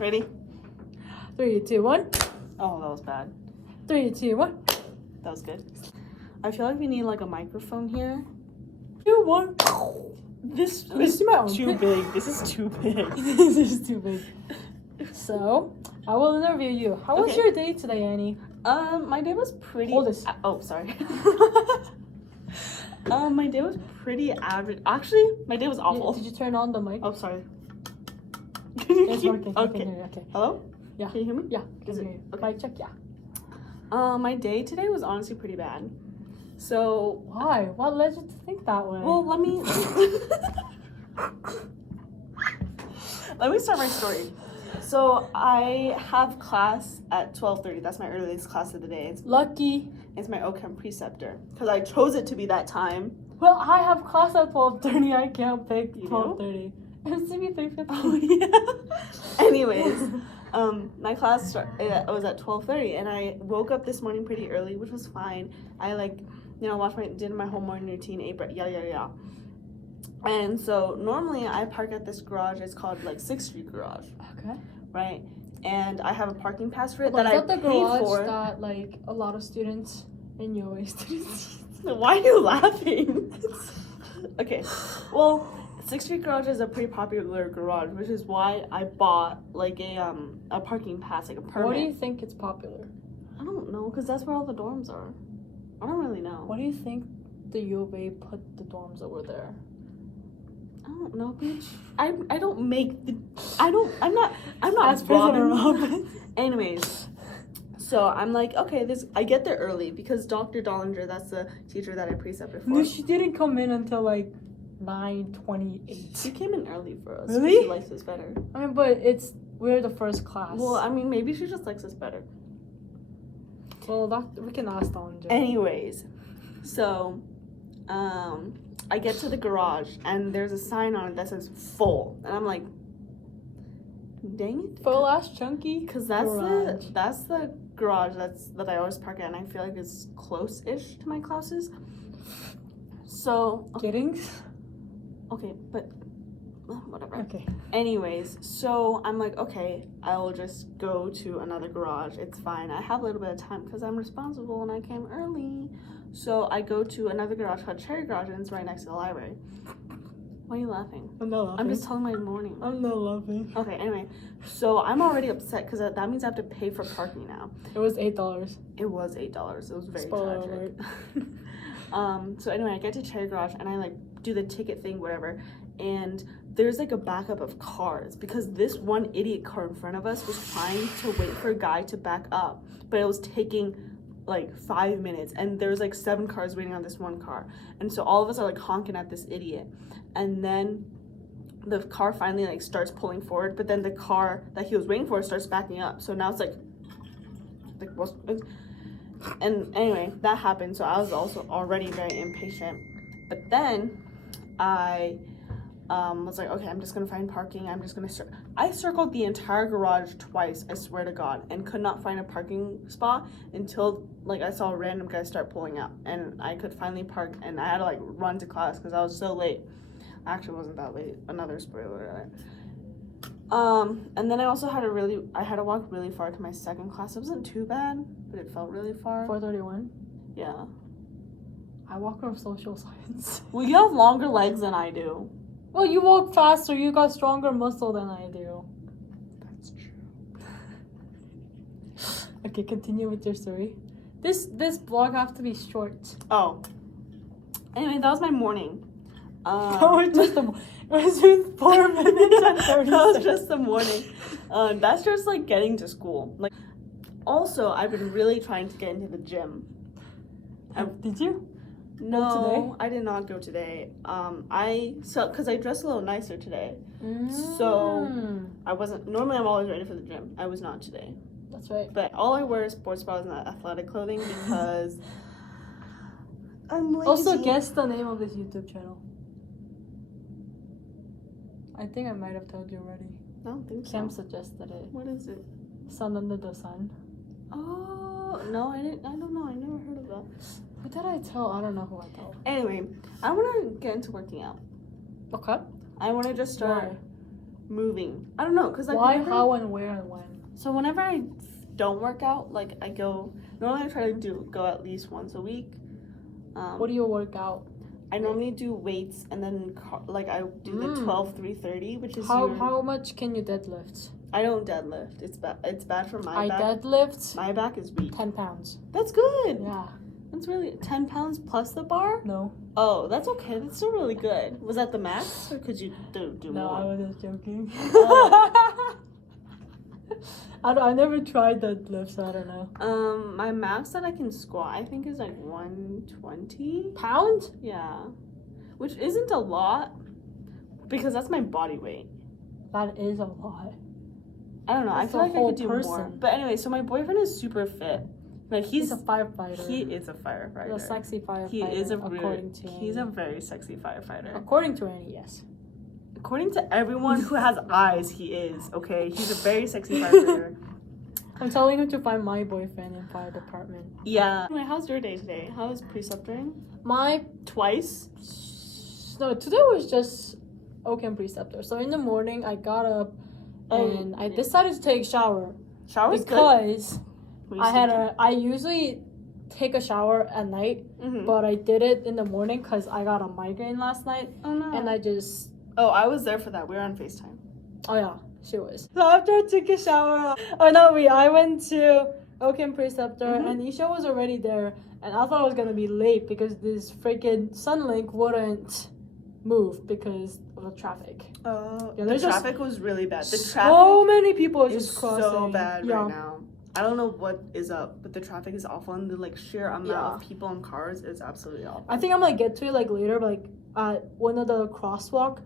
Ready? 3, 2, 1. Oh, that was bad. 3, 2, 1. That was good. I feel like we need like a microphone here. 2, 1. This This is is my own too pic. big. This is too big. This is too big. So, I will interview you. How was Okay. your day today, Annie? My day was pretty. Hold this. Oh, sorry. My day was pretty average. Actually, my day was awful. Did you turn on the mic? Oh, sorry. It's working. I can Okay. hear you. Okay. Hello? Yeah. Can you hear me? Yeah. Is Can it- hear you. okay. Mic check. Yeah. My day today was honestly pretty bad. So, Why? What led you to think that way? well, let me start my story. So, I have class at 12:30. That's my earliest class of the day. Lucky. It's my OChem preceptor because I chose it to be that time. Well, I have class at 12:30. I can't pick You do? 12:30. It's maybe 3:50. Oh yeah. Anyways, my class was at 12:30, and I woke up this morning pretty early, which was fine. I did my whole morning routine, ate yeah. And so normally I park at this garage. It's called like 6th Street Garage, Okay. right? And I have a parking pass for it But that is I that the paid garage for. that like a lot of students in UA students? Why are you laughing? Okay, well, 6th Street Garage is a pretty popular garage, which is why I bought like a parking pass, like a permit. What do you think it's popular? I don't know, because that's where all the dorms are. I don't really know. What do you think the U of A put the dorms over there? I don't know, bitch. I don't make the. I'm not That's Prisoner Robin. Robin. Anyways, so I'm like, okay, I get there early because Dr. Dollinger, that's the teacher that I precepted for. No, she didn't come in until like 9:28. She came in early for us. Really? She likes us better. I mean, but we're the first class. Well, I mean, maybe she just likes us better. Well, we can ask Dollinger. Anyways, so I get to the garage and there's a sign on it that says full, and I'm like, dang it, Full ass chunky. because garage. that's the garage that I always park at, and I feel like it's close-ish to my classes. So Giddings. okay, but whatever. Okay. Anyways, so I'm like, okay, I'll just go to another garage. It's fine. I have a little bit of time because I'm responsible and I came early. So I go to another garage called Cherry Garage, and it's right next to the library. Why are you laughing? I'm not laughing. I'm just telling my morning. I'm not laughing. Okay, anyway, so I'm already upset because that means I have to pay for parking now. It was $8. It was $8. It was very Spoiler tragic. So anyway, I get to Cherry Garage and I like do the ticket thing, whatever, and there's like a backup of cars because this one idiot car in front of us was trying to wait for a guy to back up, but it was taking like 5 minutes, and there was like 7 cars waiting on this one car, and so all of us are like honking at this idiot, and then the car finally like starts pulling forward, but then the car that he was waiting for starts backing up, so now it's like what's. And anyway, that happened, so I was also already very impatient. But then I was like, okay, I'm just gonna find parking. I'm just gonna I circled the entire garage twice, I swear to God, and could not find a parking spot until like I saw a random guy start pulling out, and I could finally park, and I had to like run to class because I was so late. I actually wasn't that late. Another spoiler alert. And then I also had to walk really far to my second class. It wasn't too bad, but it felt really far. 4:31. Yeah. I walk from social science. Well, you have longer legs than I do. Well, you walk faster. You got stronger muscle than I do. That's true. Okay, continue with your story. This vlog have to be short. Oh. Anyway, that was my morning. It was been 4 minutes and 30 That was seconds. just the morning. That's just like getting to school. Like, also, I've been really trying to get into the gym. Did you? No, today? I did not go today. Because I dressed a little nicer today. So I wasn't. Normally, I'm always ready for the gym. I was not today. That's right. But all I wear is sports bras and athletic clothing because I'm lazy. Also, guess the name of this YouTube channel. I think I might have told you already. I don't think so. Cam suggested it. What is it? Sun Under the Sun. Oh no, I didn't. I don't know. I never heard of that. Who did I tell? I don't know who I told. Anyway, I want to get into working out. Okay. I want to just start. Why? moving. I don't know, cause like Why, whenever- how, and where, and when? So whenever I don't work out, like I go. Normally I try to go at least once a week. What do you work out? I normally do weights and then like I do the 12-3-30, which is How much can you deadlift? I don't deadlift. It's bad. It's bad for my back. Deadlift My back is weak. 10 pounds. That's good. Yeah. That's really 10 pounds plus the bar. No. Oh, that's okay. That's still really good. Was that the max, or could you do No, more? I was just joking. Oh. I never tried deadlift, so I don't know. My max that I can squat, I think, is like 120. Pound? Yeah, which isn't a lot because that's my body weight. That is a lot. I don't know. That's I feel a like I whole could do more. person. But anyway, so my boyfriend is super fit. Like He's a firefighter. He is a firefighter. He's a sexy firefighter. He is according to He's a Annie. very sexy firefighter. According to Annie, yes. According to everyone who has eyes, he is. Okay, he's a very sexy firefighter. I'm telling him to find my boyfriend in fire department. Yeah. Anyway, how's your day today? How was preceptoring? My Twice? no, today was just Ocam preceptor. So in the morning I got up and I decided to take a shower Shower's because good. I usually take a shower at night, but I did it in the morning because I got a migraine last night, Oh no. and I just I was there for that. We were on FaceTime. oh yeah, she was. So after I took a shower, I went to Ocam preceptor, and Isha was already there, and I thought I was gonna be late because this freaking Sunlink wouldn't move because of the traffic. Oh, Yeah, the there's just traffic was really bad. The So traffic many people are is just crossing. so bad Yeah. right now. I don't know what is up, but the traffic is awful, and the like sheer amount of people and cars is absolutely awful. I think I'm gonna get to it like later, but like at one of the crosswalk,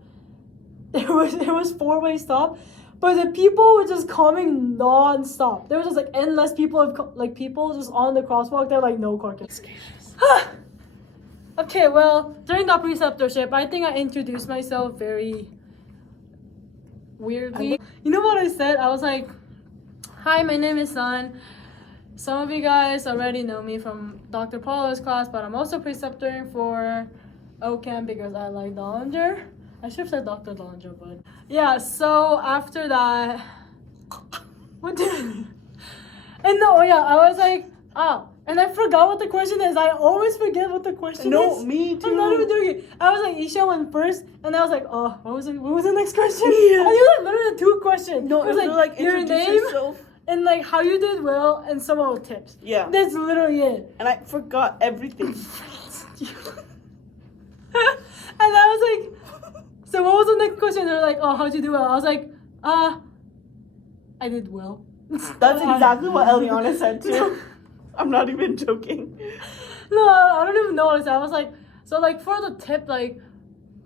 it was 4-way stop, but the people were just coming non-stop. There was just like endless people just on the crosswalk. They're like no car can. Okay, well during the preceptorship, I think I introduced myself very weirdly. You know what I said? I was like, "Hi, my name is Sun. Some of you guys already know me from Dr. Paulo's class, but I'm also preceptoring for Ocam because I like Dollinger. I should have said Dr. Dollinger, but yeah. So after that, what did? And no, yeah, I was like, and I forgot what the question is. I always forget what the question No, is. me too. I'm not even doing it. I was like, Isha went first, and I was like, oh, what was the next question? Yeah. And you like literally 2 questions. No, it was like your introduce name yourself. and like how you did well and some of the tips. Yeah. That's literally it. And I forgot everything. And I was like, so what was the next question? They were like, oh, how'd you do well? I was like, I did well. That's exactly what Eliana said too. I'm not even joking. No, I don't even know what I said. I was like, so like for the tip, like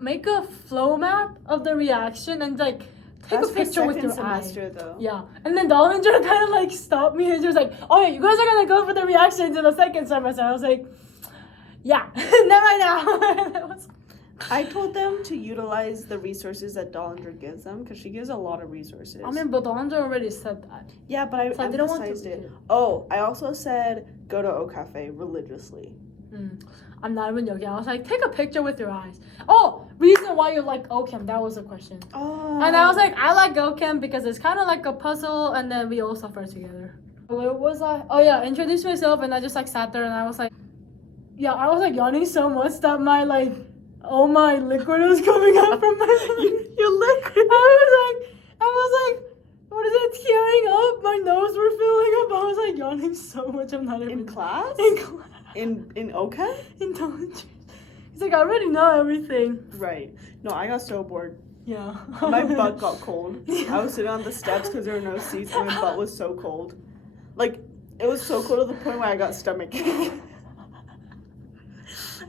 make a flow map of the reaction and like take That's a picture for with your second eye. semester though. Yeah, and then Dollinger kind of like stopped me and she was like, "Oh yeah, you guys are gonna go for the reactions in the second semester." I was like, "Yeah, not right now." I told them to utilize the resources that Dollinger gives them because she gives a lot of resources. I mean, but Dollinger already said that. yeah, but I So I didn't want to. emphasized it. Oh, I also said go to OCafe religiously. I'm not even joking. I was like, take a picture with your eyes. Oh, reason why you like Ocam? That was the question. Oh. And I was like, I like Ocam because it's kind of like a puzzle, and then we all suffer together. Where was I? Oh yeah, introduce myself, and I just like sat there, and I was like, yeah, I was like yawning so much that my like, all my liquid was coming out from my. Your liquid. I was like, what is it tearing up? My nose were filling up. I was like yawning so much. I'm not even In class? in class. In OCA? In Dollinger. He's like, I already know everything. Right. No, I got so bored. Yeah. My butt got cold. I was sitting on the steps because there were no seats and my butt was so cold. Like, it was so cold to the point where I got stomach ache.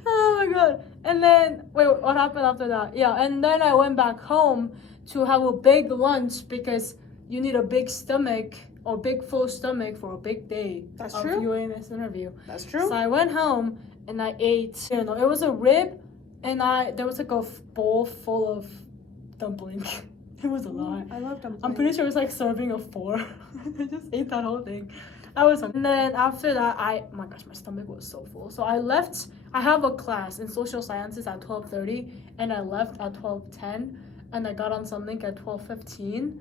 Oh my god. And then, wait, what happened after that? Yeah, and then I went back home to have a big lunch because you need a big stomach or big full stomach for a big day. That's of true. doing this interview. That's true. So I went home and I ate, it was a rib and there was like a bowl full of dumpling. It was a lot. I love dumplings. I'm pretty sure it's like serving of 4. I just ate that whole thing. I was hungry. And then after that, oh my gosh, my stomach was so full. So I left. I have a class in social sciences at 12:30, and I left at 12:10. and I got on Sunlink at 12:15.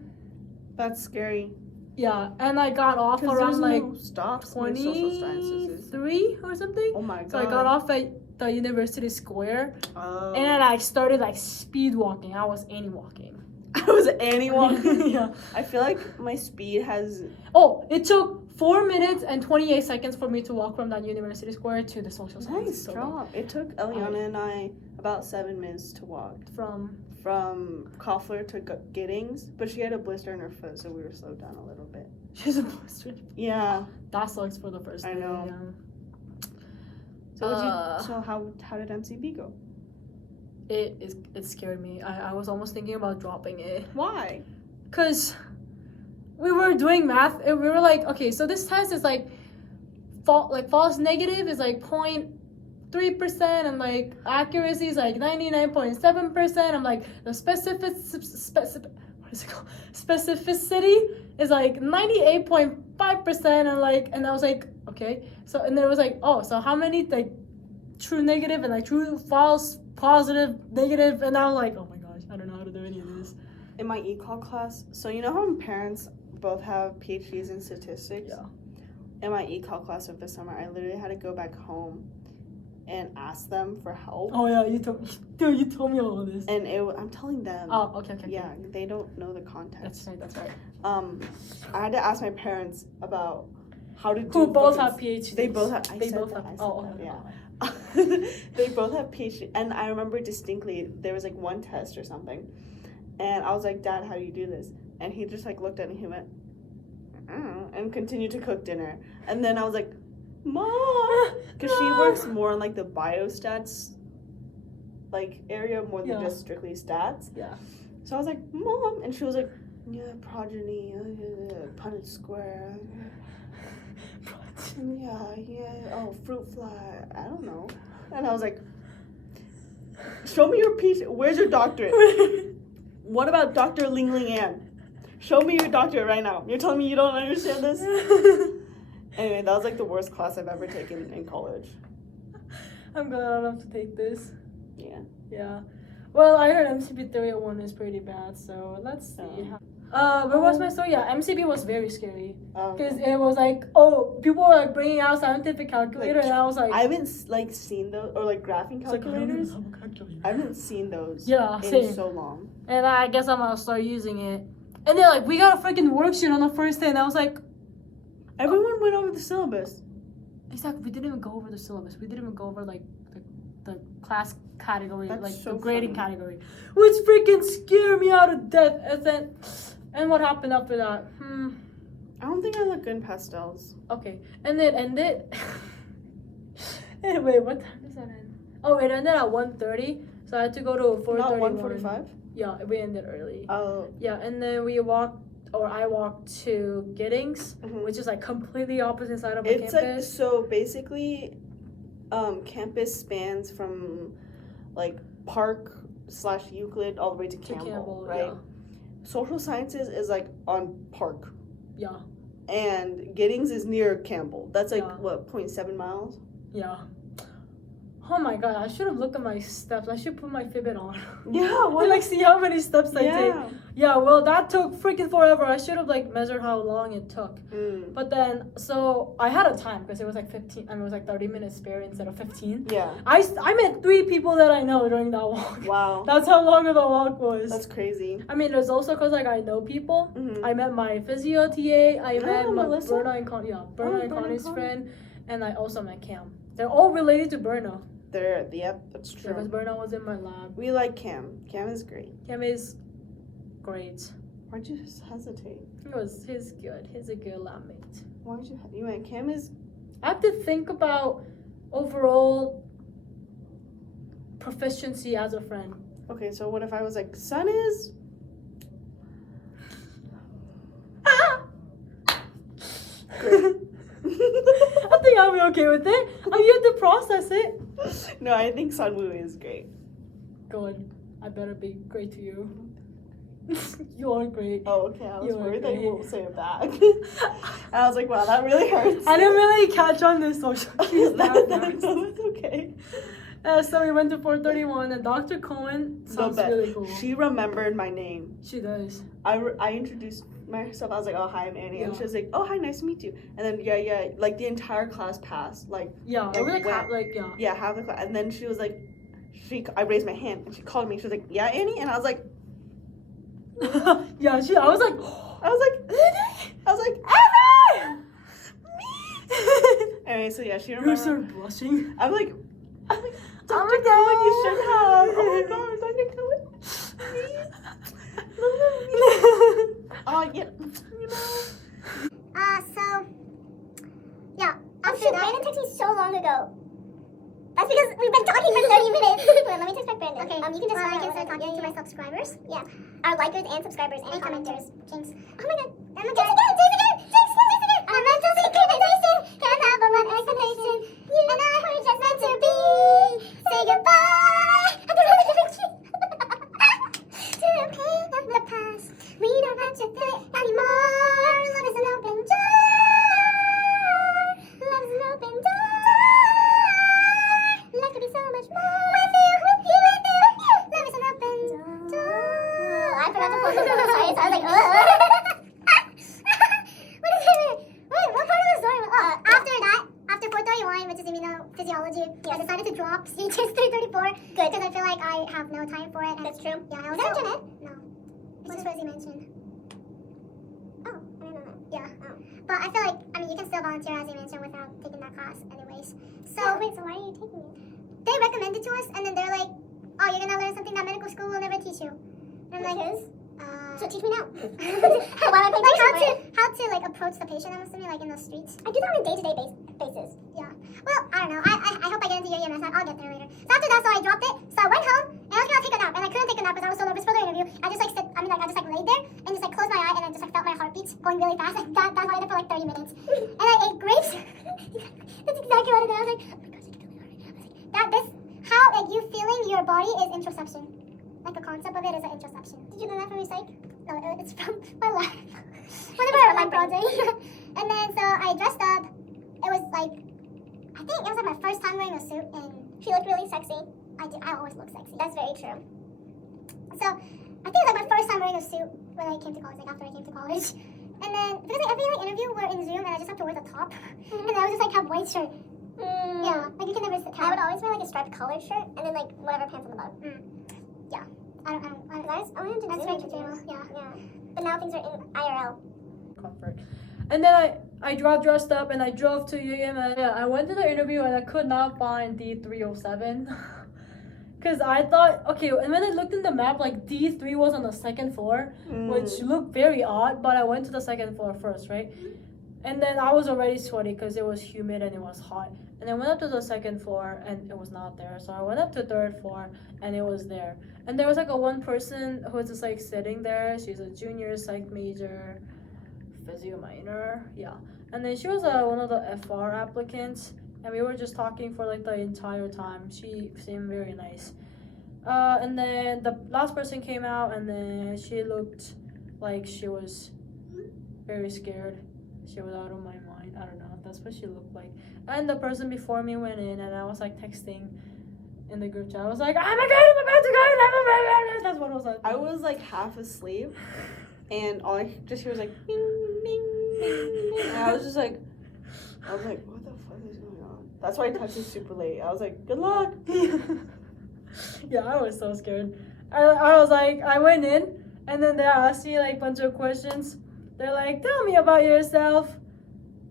That's scary. Yeah, and I got off 'Cause around there's like no stops in social sciences. 23 or something. Oh my god. So I got off at the University Square, Oh. and then I started like speed walking. I was Annie walking. I was Annie walking. Yeah. I feel like my speed has. Oh, it took 4 minutes and 28 seconds for me to walk from that University Square to the social science. Nice job. It took Eliana and I about 7 minutes to walk from Koffler to Giddings, but she had a blister in her foot, so we were slowed down a little bit. She's a blister. Yeah. That sucks for the first I day. know. Yeah. So how did MCB go? It scared me. I was almost thinking about dropping it. Why? Cause we were doing math and we were like, okay, so this test is like false negative is like 0.3% and like accuracy is like 99.7%. I'm like the specificity is like 98.5% and I was like, okay. So and then it was like, oh, so how many like true negative and like true false positive negative, and I was like, oh my gosh, I don't know how to do any of this. In my econ class, so you know how my parents both have PhDs in statistics? Yeah. In my econ class of the summer, I literally had to go back home and ask them for help. Oh yeah, you told me all of this. And I'm telling them. Oh, okay. Yeah, they don't know the context. That's right. I had to ask my parents about how to do. Who both fucking- have PhDs. They both have. They both have. Oh, okay. Yeah. They both have PhD, and I remember distinctly there was like one test or something, and I was like, Dad, how do you do this? And he just like looked at me, he went, and continued to cook dinner. And then I was like, Mom, because she works more on like the biostats like area more than just strictly stats. Yeah. So I was like, Mom, and she was like, yeah, progeny, Punnett square. Yeah, oh, fruit fly, I don't know. And I was like, show me your where's your doctorate? What about Dr. Ling Ling An? Show me your doctorate right now. You're telling me you don't understand this? Anyway, that was like the worst class I've ever taken in college. I'm glad I don't have to take this. Yeah. Yeah. Well, I heard MCB 301 is pretty bad, so let's see. Where was my story? Yeah, MCB was very scary. Because it was like, oh, people were like bringing out scientific calculator, and I was like, I haven't like seen those, or like graphing calculators. I haven't seen those in same. so long. And I guess I'm gonna start using it. And they're like, we got a freaking worksheet on the first day, and I was like, everyone went over the syllabus. Exactly, we didn't even go over the syllabus. We didn't even go over like the class category, That's like so the grading funny. category, which freaking scared me out of death. And what happened after that? I don't think I look good in pastels. Okay, and then ended. Anyway, what time does that end? Oh, it ended at 1:30, so I had to go to 4:30. Not 1:45. Yeah, we ended early. Oh. Yeah, and then I walked to Giddings, which is like completely opposite side of the It's campus. like, so basically, campus spans from like Park/Euclid all the way to Campbell, right? Yeah. Social sciences is like on Park, Yeah. and Giddings is near Campbell. That's like Yeah. what, 0.7 miles? Yeah. Oh my god, I should have looked at my steps. I should put my Fitbit on. Yeah. And like see how many steps I take. Yeah. Yeah, well that took freaking forever. I should have like measured how long it took. But then so I had a time because it was like 15 it was like 30 minutes spare instead of 15. Yeah. I met 3 people that I know during that walk. Wow. That's how long of the walk was. That's crazy. I mean, there's also because like I know people. Mhm. I met my physio TA. I met my Melissa? Berna and Connie's Berna and friend, and I also met Cam. They're all related to Berna. Yep, that's true. Because Berna was in my lab. We like Cam. Cam is great. Cam is great. Why'd you just hesitate? He's good. He's a good lab mate. Why'd you went, Cam is... I have to think about overall proficiency as a friend. Okay, so what if I was like, Sun is... Great. I think I'll be okay with it. You have to process it. No, I think Sunwoo is great. Good. I better be great to you. You are great. Oh, okay. I was You are worried that you great. won't say it back. And I was like, wow, that really hurts. I didn't really catch on this social cues that No, fast. it's okay. So we went to 431, and Dr. Cohen sounds really cool. She remembered my name. She does. I introduced myself. I was like, oh, hi, I'm Annie. And Yeah. she was like, oh, hi, nice to meet you. And then, yeah, like the entire class passed. Like, Yeah, Like, it was when- yeah, half the class. And then she was like, I raised my hand and she called me. She was like, yeah, Annie? And I was like, yeah. I was like, Annie! Me! Anyway, so yeah, she you remembered. started blushing. I'm like, Oh Dr. my Cohen, you God. should have. Oh my God, Dr. Cohen. Oh, yeah, you know. So, yeah. After that, Brandon texted me so long ago. That's because we've been talking for 30 minutes. Wait, let me text back Brandon. Okay. You can just I can start talking to my subscribers. Yeah. Our likers and subscribers and commenters. Jinx. Oh my God. Jinx again. A mental synchronization. Can't have a one explanation. You and I were just meant to be. Say goodbye. I can really give it to the pain of the past. We don't have to feel it anymore. Love is an open door. Love is an open door. Life could be so much more with you. Love is an open door. I forgot to close the door. Sorry, so I was like, what is it? Wait, what part of the story? After that, after 431, which is immunophysiology, I decided to drop CHS 334. Good, because I feel like I have no time for it. And that's true. Yeah, I was. Is that Jeanette? No. It's just Rosie mentioned. Oh, I didn't know that. Yeah. Oh. But I feel like, you can still volunteer as you mentioned without taking that class anyways. So, wait, so why are you taking it? They recommended to us, and then they're like, oh, you're gonna learn something that medical school will never teach you. And I'm like, so teach me now. Why am I like how to like approach the patient, I'm assuming, like in the streets. I do that on a day-to-day basis. Yeah. Well, I don't know. I hope I get into your EMS. I'll get there later. So after that, so I dropped it. So I went home, and I was gonna take a nap, and I couldn't take a nap because I was so nervous for the interview. I just like laid there and just like closed my eye, and I just like felt my heartbeats going really fast. Like that's why I did it for like 30 minutes. And I ate grapes. That's exactly what I did. I was like, oh my gosh, I can feel my heart. I was like, how like you feeling your body is introception. Like the concept of it is an introception. Did you know that from your psych? No, it's from my lab. Whenever I my project. And then so I dressed up. It was like, I think it was like my first time wearing a suit, and she looked really sexy. I always look sexy. That's very true. So I think it was like my first time wearing a suit when I came to college, like after I came to college. And then because like every like interview we're in Zoom, and I just have to wear the top, and I would just like have white shirt. Yeah, like you can never sit. I would always wear like a striped collared shirt, and then like whatever pants on the bottom. Yeah, I don't. That's very true. Yeah. But now things are in IRL. Comfort. And then I dressed up and I drove to UAM. Yeah, I went to the interview and I could not find D307. Because I thought, okay, and when I looked in the map, like D3 was on the second floor, which looked very odd, but I went to the second floor first, right? And then I was already sweaty because it was humid and it was hot. And I went up to the second floor and it was not there. So I went up to third floor and it was there. And there was like a one person who was just like sitting there. She's a junior psych major, physio minor, yeah. And then she was one of the FR applicants. And we were just talking for like the entire time. She seemed very nice. And then the last person came out and then she looked like she was very scared. She was out of my mind. I don't know. That's what she looked like. And the person before me went in and I was like texting in the group chat. I was like, oh my God, I'm about to go. That's what I was like. I was like half asleep and all I just hear was like bing, bing, bing, bing. And I was like, what the fuck is going on? That's why I texted super late. I was like, good luck. Yeah, I was so scared. I was like, I went in and then they asked me like a bunch of questions. They're like, tell me about yourself.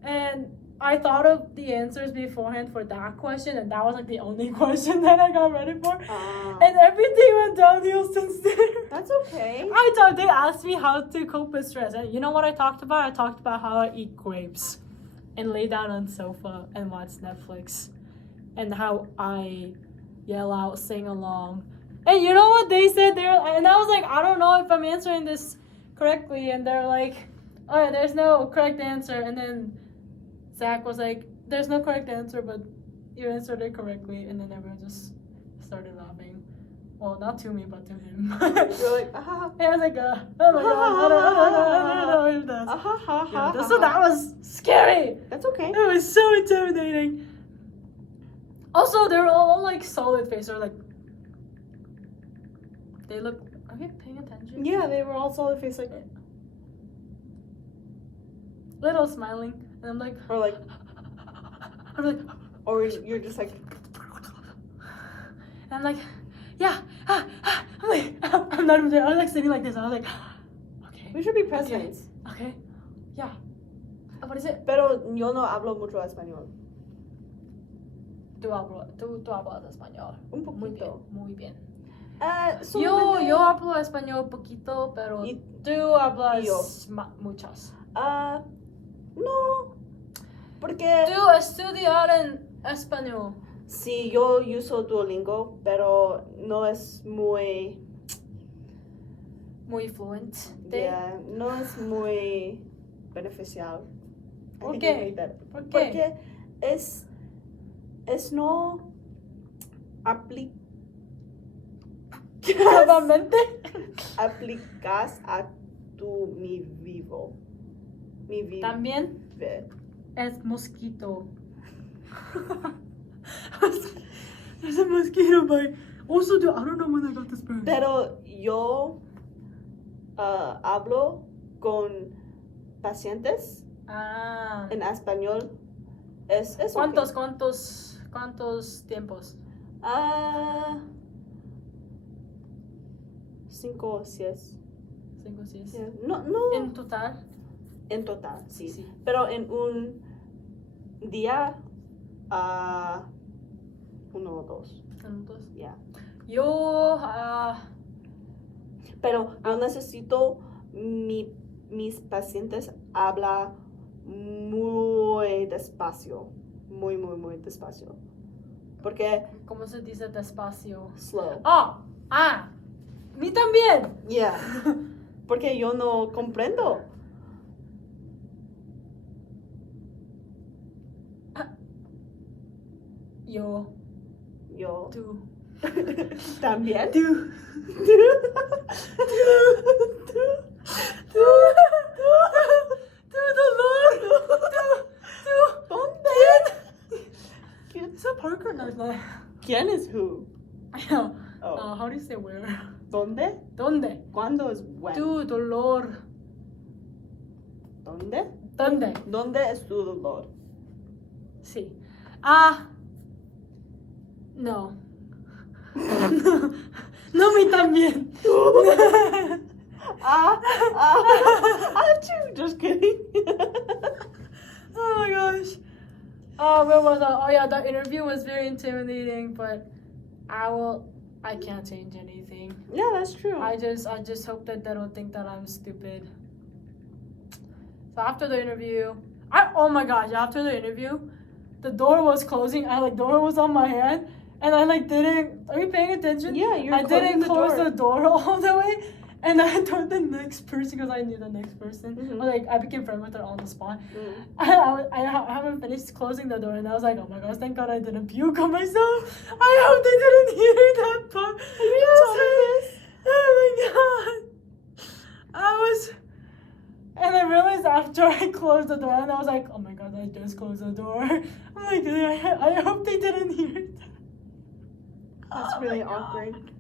And I thought of the answers beforehand for that question, and that was like the only question that I got ready for. And everything went downhill since then. That's okay. They asked me how to cope with stress. And you know what I talked about? I talked about how I eat grapes and lay down on sofa and watch Netflix. And how I yell out, sing along. And you know what they said? And I was like, I don't know if I'm answering this correctly. And they're like, oh yeah, there's no correct answer. And then Zach was like, there's no correct answer, but you answered it correctly. And then everyone just started laughing. Well, not to me, but to him. You're like, ah. And I was like, oh my God, I don't know if that's... So that was scary. That's okay. It was so intimidating. Also, they're all like solid face or like. They look. Are you paying attention? Yeah, they were all solid face, like, Little smiling, and I'm like, or like, I'm like, or you're just like, and I'm like, yeah. I'm like, I'm not even there. I was like sitting like this. I was like, okay, we should be presidents. okay, yeah. What is it? Pero yo no hablo mucho español. Tú hablas español. Un Muy bien, poquito. muy bien. Solamente- Yo hablo español poquito, pero Y- tú hablas yo. muchas. No. Porque Tú estudiar en español. sí, yo uso Duolingo, pero no es muy, Muy fluent. yeah, no es muy beneficial. I ¿Por think qué? I hate that. ¿Por qué? Porque es no Nuevamente. aplicas a tu mi vivo. También es mosquito. There's a mosquito bite. Also, dude, I don't know when I got this bird. Pero yo hablo con pacientes en español. Es ¿Cuántos, okay. cuántos tiempos? 5 o 6. 5 o 6. Yeah. No. En total. En total, sí. Sí. Pero en un día, 1 o 2. Minutos. Yeah. Yo, Pero yo necesito mis pacientes habla muy despacio. Muy, muy, muy despacio. Porque ¿cómo se dice despacio? slow. mí también. Yeah. Porque yo no comprendo. Yo, Yo tú. también. Tú. ¿Quién? Is that Parker? No, it's not. ¿Quién es who? I know. Oh. How do you say where? ¿Dónde? ¿Dónde? ¿Cuándo es when? Tu dolor. ¿Dónde? ¿Dónde? ¿Dónde es tu dolor? Sí. No. No, me también. Achoo, just kidding. Oh my gosh. Where was I? Oh yeah, that interview was very intimidating, but I can't change anything. Yeah, that's true. I just hope that they don't think that I'm stupid. So after the interview, oh my gosh, after the interview, the door was closing. Door was on my hand, and I didn't. Are you paying attention? Yeah, you're I closing didn't the close door. the door all the way, and I told the next person because I knew the next person. Mhm. I became friends with her on the spot. Mm. I haven't finished closing the door, and I was like, oh my gosh, thank God I didn't puke on myself. I hope they didn't hear that part. Oh my God. And I realized after I closed the door, and I was like, oh my God, I just closed the door. I'm like, I hope they didn't hear it. That's Oh really my God. awkward.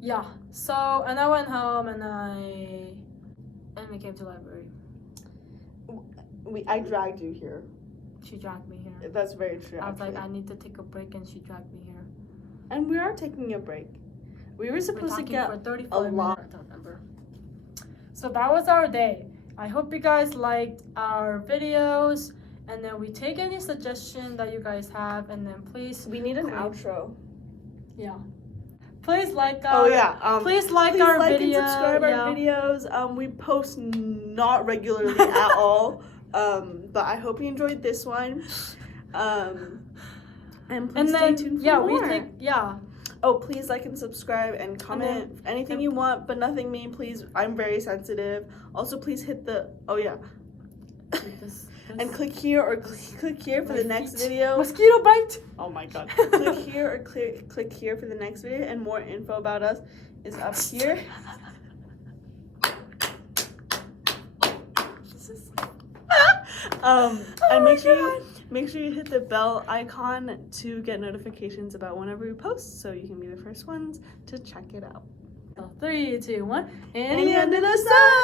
Yeah. So, and I went home, and we came to the library. I dragged you here. She dragged me here. That's very true. I was like, actually. I need to take a break, and she dragged me here. And we are taking a break. We were We're supposed to talking get for 35 a minutes. lot. I don't remember. So that was our day. I hope you guys liked our videos, and then we take any suggestion that you guys have, and then please, We need an Cool. outro. yeah, please like our, please like please our like video, and subscribe yeah. our videos. We post not regularly at all. But I hope you enjoyed this one. And please And then stay tuned for yeah, more. Oh, please like and subscribe and comment anything you want, but nothing mean, please. I'm very sensitive. Also, please hit the and click here or click here for the next video. Mosquito bite. Oh my God! Click here or click here for the next video, and more info about us is up here. And make sure you hit the bell icon to get notifications about whenever we post, so you can be the first ones to check it out. So 3, 2, 1. Annie under the sun.